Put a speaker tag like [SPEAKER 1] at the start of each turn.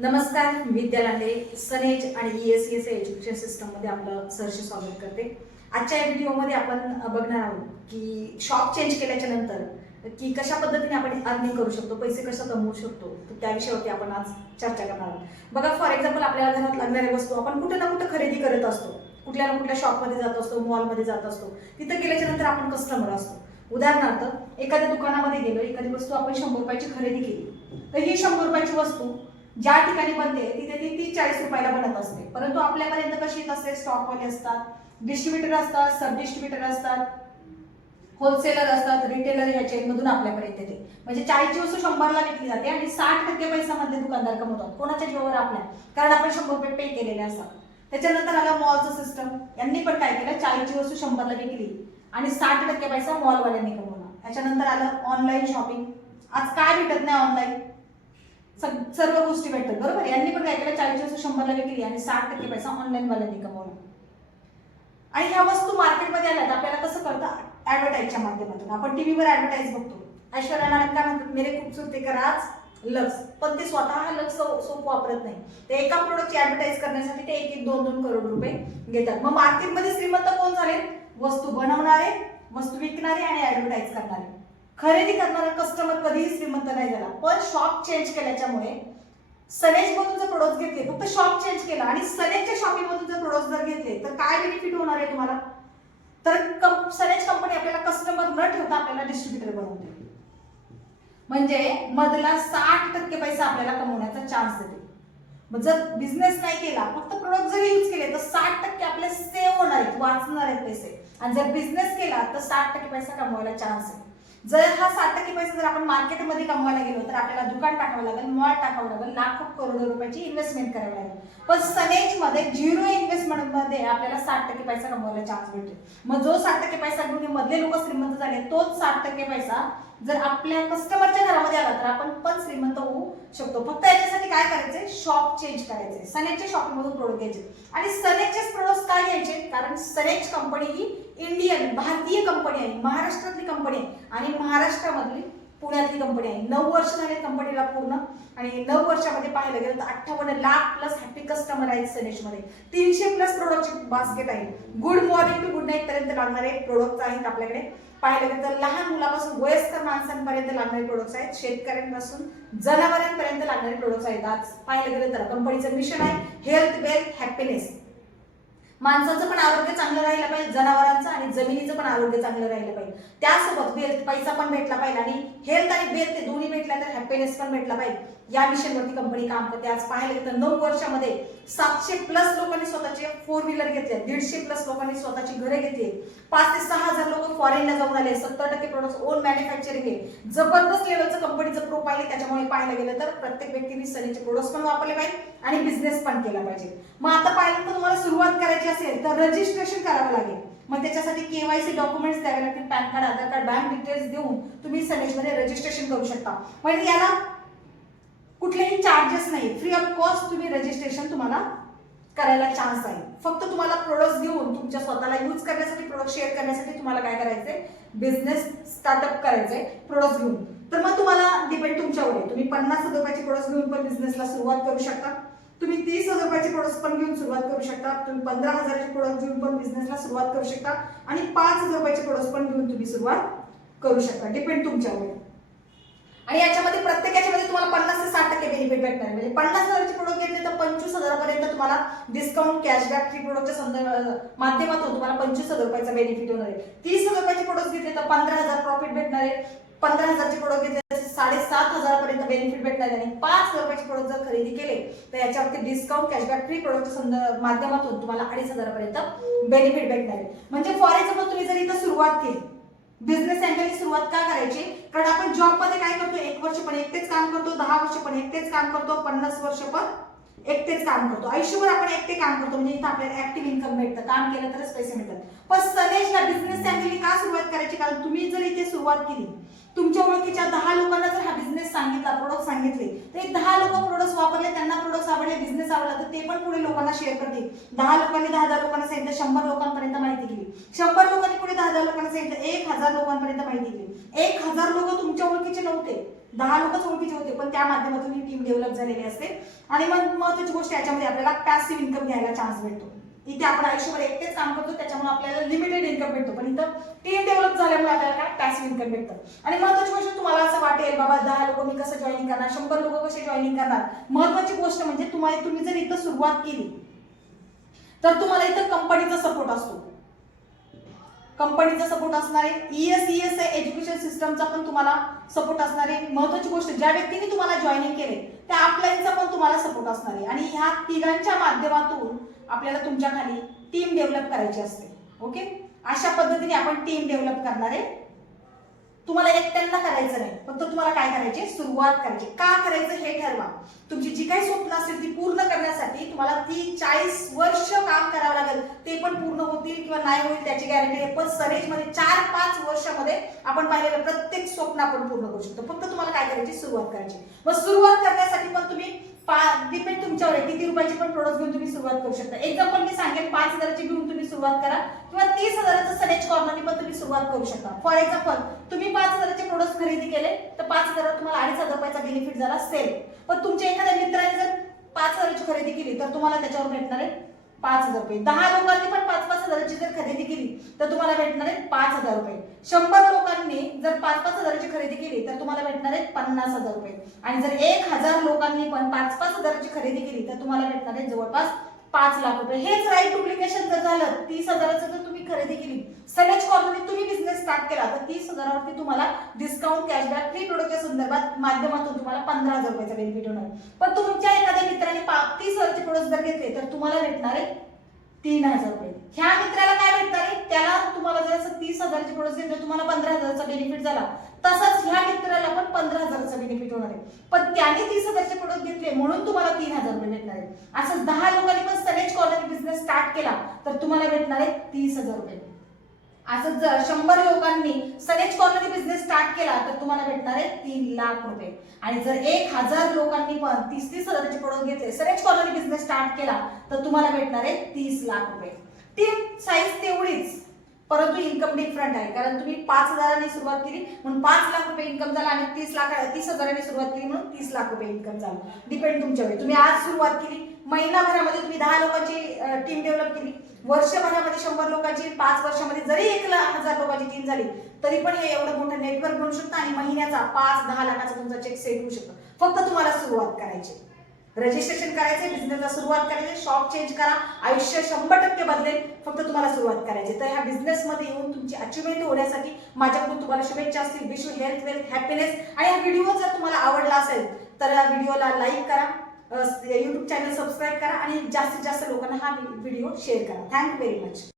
[SPEAKER 1] नमस्कार मी विद्या सनेज आणि E S S education सिस्टममध्ये आपलं सहर्ष स्वागत करते. आजच्या या व्हिडिओमध्ये आपण बघणार आहोत की शॉप चेंज केल्याच्यानंतर की कशा पद्धतीने आपण अर्निंग करू शकतो पैसे कसं कमवू शकतो तर त्या विषयावरती आपण आज चर्चा करणार आहोत. बघा फॉर एक्झाम्पल आपल्याला घरात लागणाऱ्या वस्तू आपण कुठे ना कुठे खरेदी करत असतो. कुठल्या ना कुठल्या शॉपमध्ये जात असतो मॉलमध्ये जात असतो. तिथं गेल्याच्यानंतर आपण कस्टमर असतो. उदाहरणार्थ एखाद्या दुकानामध्ये गेलो एखादी वस्तू आपण शंभर रुपयाची खरेदी केली तर ही शंभर रुपयाची वस्तू ज्या ठिकाणी बनते तिथे ती तीस चाळीस रुपयाला बनत असते. परंतु आपल्यापर्यंत कशी येत असते स्टॉकवाले असतात? डिस्ट्रीब्युटर असतात सब डिस्ट्रीब्युटर असतात होलसेलर असतात रिटेलर ह्या चेनमधून आपल्यापर्यंत येते. म्हणजे चाळीसची वस्तू शंभरला विकली जाते आणि साठ टक्के पैसा मधले दुकानदार कमवतात. कोणाच्या जीवावर आपल्या? कारण आपण शंभर रुपये पे केलेले असतात. त्याच्यानंतर आला मॉलचं सिस्टम यांनी पण काय केलं? चाळीसची वस्तू शंभरला विकली आणि साठ टक्के पैसा मॉलवाल्यांनी कमवला. त्याच्यानंतर आलं ऑनलाईन शॉपिंग आज काय भेटत नाही ऑनलाईन सर्व गोष्टी भेटतात. बरोबर? यांनी पण काय केलं? चाळीस वर्ष शंभरला विकली आणि साठ टक्के पैसा ऑनलाईन वाल्यांनी कमवला. आणि ह्या वस्तू मार्केटमध्ये आल्या तर आपल्याला कसं कळतं? ऍडव्हर्टाईजच्या माध्यमातून. आपण टीव्हीवर ऍडव्हर्टाईज बघतो. ऐश्वर्या नारायण काय म्हणतात? मेरे खूपसूरते का राज लक्स. पण ते स्वतः हा लक्स सोप वापरत नाही. ते एका प्रोडक्टची ऍडव्हर्टाईज करण्यासाठी ते एक एक दोन दोन करोड रुपये घेतात. मग मार्केटमध्ये श्रीमंत कोण झाले? वस्तू बनवणारे वस्तू विकणारे आणि ऍडव्हर्टाईज करणारे. खरेदी करणारा कस्टमर कधीही श्रीमंत नाही झाला. पण शॉप चेंज केल्याच्यामुळे सनेज मधून जर प्रोडक्ट घेतले. फक्त शॉप चेंज केला आणि सनेजच्या शॉपिंग मधून जर प्रोडक्ट जर घेतले तर काय बेनिफिट होणार आहे तुम्हाला? तर कं- सनेज कंपनी आपल्याला कस्टमर न ठेवता आपल्याला डिस्ट्रीब्युटर बनवते म्हणजे मधला साठ टक्के पैसा आपल्याला कमवण्याचा चान्स देते. मग जर बिझनेस नाही केला फक्त प्रोडक्ट जर यूज केले तर साठ टक्के आपले सेव्ह होणार आहेत वाचणार आहेत पैसे. आणि जर बिझनेस केला तर साठ टक्के पैसा कमवायला चान्स आहे. जर हा सात टक्के पैसा जर आपण मार्केटमध्ये कमवायला गेलो तर आपल्याला दुकान टाकावं लागेल मॉल टाकावं लागेल लाखो करोडो रुपयाची इन्व्हेस्टमेंट करावी लागेल. पण सनेजमध्ये झिरो इन्व्हेस्टमेंटमध्ये आपल्याला साठ टक्के पैसा कमवायला चान्स भेटेल मग जो साठ टक्के पैसा घेऊन मधले लोक श्रीमंत झाले तोच साठ टक्के पैसा जर आपल्या कस्टमरच्या घरामध्ये आला तर आपण पण श्रीमंत होऊ शकतो. फक्त याच्यासाठी काय करायचंय? शॉप चेंज करायचे सनेजच्या शॉपिंग मधून प्रोडक्ट घ्यायचे. आणि सनेजचेच प्रोडक्ट काय घ्यायचे? कारण सनेज कंपनी ही इंडियन भारतीय कंपनी आहे. महाराष्ट्रातली कंपनी आहे. आणि महाराष्ट्रामधली पुण्यातली कंपनी आहे. नऊ वर्ष झाले कंपनीला पूर्ण. आणि नऊ वर्षामध्ये पाहायला गेलं तर अठ्ठावन्न लाख प्लस हॅपी कस्टमर आहेत सनेजमध्ये तीनशे प्लस प्रोडक्टची बास्केट आहे. Good morning to good night पर्यंत लागणारे प्रोडक्ट आहेत आपल्याकडे. पाहिलं गेलं तर लहान मुलापासून वयस्कर माणसांपर्यंत लागणारे प्रोडक्ट्स आहेत शेतकऱ्यांपासून जनावरांपर्यंत लागणारे प्रोडक्ट्स आहेत. आज पाहिलं गेलं तर कंपनीचं मिशन आहे हेल्थ वेल्थ हॅपीनेस माणसाचं पण आरोग्य चांगलं राहिलं पाहिजे जनावरांचं आणि जमिनीचं पण आरोग्य चांगलं राहिलं पाहिजे. त्यासोबत वेल्थ पैसा पण भेटला पाहिजे आणि हेल्थ आणि वेल्थ दोन्ही भेटला तर हॅपीनेस पण भेटला पाहिजे. या मिशनवरती कंपनी काम करते. आज पाहायला गेलं तर नऊ वर्षामध्ये सातशे प्लस लोकांनी स्वतःचे फोर व्हीलर घेतले. दीडशे प्लस लोकांनी स्वतःची घरे घेतली. पाच ते सहा हजार लोक फॉरेनला जाऊन आले. सत्तर टक्के प्रोडक्ट ओन मॅन्युफॅक्चरिंग आहे. जबरदस्त लेवलचं कंपनीचं प्रोफाईल आहे त्याच्यामुळे पाहायला गेलं तर प्रत्येक व्यक्तीने सनीचे प्रोडक्ट्स पण वापरले पाहिजे आणि बिझनेस पण केला पाहिजे. मग आता पाहिलं तर तुम्हाला सुरुवात करायची असेल तर रजिस्ट्रेशन करावं लागेल. मग त्याच्यासाठी केवायसी डॉक्युमेंट्स द्यावे लागतील. PAN card Aadhaar card bank details देऊन तुम्ही सनेजमध्ये रजिस्ट्रेशन करू शकता. म्हणजे याला कुठलेही चार्जेस नाही. फ्री ऑफ कॉस्ट तुम्ही रजिस्ट्रेशन तुम्हाला करायला चान्स आहे. फक्त तुम्हाला प्रोडक्ट घेऊन तुमच्या स्वतःला यूज करण्यासाठी प्रोडक्ट शेअर करण्यासाठी तुम्हाला काय करायचंय? बिझनेस स्टार्टअप करायचंय प्रोडक्ट घेऊन. तर मग तुम्हाला डिपेंड तुमच्यावर आहे. तुम्ही पन्नास हजार रुपयाचे प्रोडक्ट घेऊन पण बिझनेसला सुरुवात करू शकता. तुम्ही तीस हजार रुपयाचे प्रोडक्ट पण घेऊन सुरुवात करू शकता. तुम्ही पंधरा हजाराचे प्रोडक्ट घेऊन पण बिझनेसला सुरुवात करू शकता. आणि पाच हजार रुपयाचे प्रोडक्ट पण घेऊन तुम्ही सुरुवात करू शकता. डिपेंड तुमच्यावर आणि याच्यामध्ये प्रत्येक याच्यामध्ये तुम्हाला पन्नास ते साठ टक्के बेनिफिट भेटणार म्हणजे पन्नास हजारचे प्रोडक्ट घेतले तर पंचवीस हजारापर्यंत तुम्हाला डिस्काउंट कॅशबॅक फ्री प्रोडक्टच्या संदर्भ माध्यमातून तुम्हाला पंचवीस हजार रुपयाचा बेनिफिट होणार आहे. तीस हजार रुपयाचे प्रोडक्ट घेतले तर पंधरा हजार प्रॉफिट भेटणार आहे. पंधरा हजारचे प्रोडक्ट घेतले साडेसात हजारापर्यंत बेनिफिट भेटणार आहे. आणि पाच हजार रुपयाचे प्रोडक्ट जर खरेदी केले तर याच्यावरती डिस्काउंट कॅशबॅक फ्री प्रोडक्टच्या संदर्भ माध्यमातून तुम्हाला अडीच हजारापर्यंत बेनिफिट भेटणार आहे. म्हणजे फॉर एक्झाम्पल तुम्ही जर इथं सुरुवात केली बिझनेस अँगलनी सुरुवात का करायची? कारण आपण जॉबमध्ये काय करतो? एक वर्ष पण एकटेच काम करतो दहा वर्ष पण एकटेच काम करतो पन्नास वर्ष पण एकटेच काम करतो. आयुष्यभर आपण एकटे काम करतो. म्हणजे इथं आपल्याला ऍक्टिव्ह इन्कम भेटतं काम केलं तरच पैसे मिळतात. पण सनेशला बिझनेस अँगलने का सुरुवात करायची? कारण तुम्ही जर इथे सुरुवात केली तुमच्या ओळखीच्या दहा लोकांना जर हा बिझनेस सांगितला प्रोडक्ट सांगितले तर हे दहा लोक प्रोडक्ट वापरले त्यांना प्रोडक्ट आवडले बिझनेस आवडला तर ते पण पुढे लोकांना शेअर करतील. दहा लोकांनी दहा हजार लोकांना सांगितलं शंभर लोक माहिती गेली शंभर लोकांनी पुढे दहा हजार लोकांना सांगितलं एक हजार लोकांपर्यंत माहिती गेली एक हजार लोक तुमच्या ओळखीचे नव्हते. दहा लोकच ओळखीचे होते पण त्या माध्यमातून ही टीम डेव्हलप झालेली असते. आणि मग महत्वाची गोष्ट याच्यामध्ये आपल्याला पॅसिव्ह इन्कम घ्यायला चान्स मिळतो. इथे आपण आयुष्यभर एकटेच काम करतो त्याच्यामुळे आपल्याला लिमिटेड इन्कम भेटतो. पण इथं टीम डेव्हलप झाल्यामुळे आपल्याला काय? पॅसिव्ह इन्कम भेटतं. आणि महत्वाची गोष्ट तुम्हाला असं वाटेल बाबा दहा लोक मी कसं जॉईनिंग करणार? शंभर लोक कसे जॉईनिंग करणार? महत्वाची गोष्ट म्हणजे तुम्हाला तुम्ही जर इथं सुरुवात केली तर तुम्हाला इथं कंपनीचं कंपनीचा सपोर्ट असणार आहे ईएसईएस एज्युकेशन सिस्टमचा पण तुम्हाला सपोर्ट असणार आहे महत्वाची गोष्ट ज्या व्यक्तीने तुम्हाला जॉईनिंग केले त्या अपलाईनचा पण तुम्हाला सपोर्ट असणार आहे. आणि ह्या तिघांच्या माध्यमातून आपल्याला तुमच्या खाली टीम डेव्हलप करायची असते. ओके अशा पद्धतीने आपण टीम डेव्हलप करणार आहे. तुम्हाला एकट्यांना करायचं नाही फक्त तुम्हाला काय करायचे? सुरुवात करायची. का करायचं हे ठरवा. तुमची जी काही स्वप्न असतील ती पूर्ण करण्यासाठी तुम्हाला ती चाळीस वर्ष काम करावं लागेल. ते पण पूर्ण होतील किंवा नाही होईल त्याची गॅरंटी आहे. पण सरेजमध्ये चार पाच वर्षामध्ये आपण पाहिलेलं प्रत्येक स्वप्न आपण पूर्ण करू शकतो. फक्त तुम्हाला काय करायची? सुरुवात करायची. मग सुरुवात करण्यासाठी पण तुम्ही डिपेंड तुमच्यावर आहे. किती रुपयाची पण प्रोडक्ट घेऊन तुम्ही सुरुवात करू शकता. एक्झाम्पल मी सांगेन पाच हजाराची घेऊन तुम्ही सुरुवात करा. किंवा तीस हजाराचं सनेज कॉर्नरनी पण तुम्ही सुरुवात करू शकता. फॉर एक्झाम्पल तुम्ही पाच हजाराचे प्रोडक्ट खरेदी केले तर पाच हजारात तुम्हाला अडीच हजार रुपयाचा बेनिफिट झाला सेल पण तुमच्या एखाद्या मित्राने जर पाच हजाराची खरेदी केली तर तुम्हाला त्याच्यावर भेटणार आहे पाच हजार रुपये. दहा लोकांनी पण पाच पाच हजाराची जर खरेदी केली तर तुम्हाला भेटणार आहेत पाच हजार रुपये. शंभर लोकांनी जर पाच पाच हजाराची खरेदी केली तर तुम्हाला भेटणार आहेत पन्नास हजार रुपये. आणि जर एक हजार लोकांनी पण पाच पाच हजाराची खरेदी केली तर तुम्हाला भेटणार आहे जवळपास पाच लाख रुपये. हेच राईट डुप्लिकेशन जर झालं तीस हजाराचं जर तुम्ही खरेदी केली सनेज कॉर्नरने तुम्ही बिझनेस स्टार्ट केला तर तीस हजारावरती तुम्हाला डिस्काउंट कॅशबॅक फ्री प्रोडक्टच्या संदर्भात माध्यमातून तुम्हाला पंधरा हजार रुपयाचा बेनिफिट होणार. पण तुमच्या एखाद्या मित्राने तीस हजारचे प्रोडक्ट जर घेतले तर तुम्हाला भेटणार आहे तीन हजार रुपये. ह्या मित्राला काय भेटणार आहे? त्याला तुम्हाला जर तीस हजारचे प्रोडक्ट घेतले तुम्हाला पंधरा हजाराचा बेनिफिट झाला. तसंच ह्या मित्राला पण पंधरा हजाराचा बेनिफिट होणार आहे. पण त्याने तीस हजारचे प्रोडक्ट घेतले म्हणून तुम्हाला तीन हजार रुपये भेटणार आहे. असं दहा लोकांनी पण सनेज कॉलनी बिझनेस स्टार्ट केला तर तुम्हाला भेटणार आहे तीस हजार रुपये. असं जर शंभर लोकांनी सनेज कॉलनी बिझनेस स्टार्ट केला तर तुम्हाला भेटणार आहे तीन लाख रुपये. आणि जर एक हजार लोकांनी पण तीस तीस हजाराचे प्रोडक्ट घेतले सनेज कॉलनी बिझनेस स्टार्ट केला तर तुम्हाला भेटणार आहे तीस लाख रुपये. टीम साईज तेवढीच. परंतु इन्कम डिफरंट आहे. कारण तुम्ही पाच हजारांनी सुरुवात केली म्हणून पाच लाख रुपये इन्कम झाला आणि तीस लाख तीस हजारांनी सुरुवात केली म्हणून तीस लाख रुपये इन्कम झाला. डिपेंड तुमच्यावर तुम्ही आज सुरुवात केली महिनाभरामध्ये तुम्ही दहा लोकांची टीम डेव्हलप केली. वर्षभरामध्ये शंभर लोकांची पाच वर्षामध्ये जरी एक लाख हजार लोकांची टीम झाली तरी पण हे एवढं मोठं नेटवर्क बनू शकतं आणि महिन्याचा पाच दहा लाखाचा तुमचा चेक सेट होऊ शकतो. फक्त तुम्हाला सुरुवात करायची. रजिस्ट्रेशन करायचे बिझनेसला सुरुवात करायची शॉप चेंज करा आयुष्य शंभर टक्के बदलेल फक्त तुम्हाला सुरुवात करायची. तर ह्या बिझनेसमध्ये येऊन तुमची अचिव्हमेंट होण्यासाठी माझ्याकडून तुम्हाला शुभेच्छा असतील. विश हेल्थ वेल्थ हॅपीनेस आणि हा व्हिडिओ जर तुम्हाला आवडला असेल तर या व्हिडिओला लाईक करा. यूट्यूब चॅनल सबस्क्राईब करा आणि जास्तीत जास्त लोकांना हा व्हिडिओ शेअर करा. Thank you very much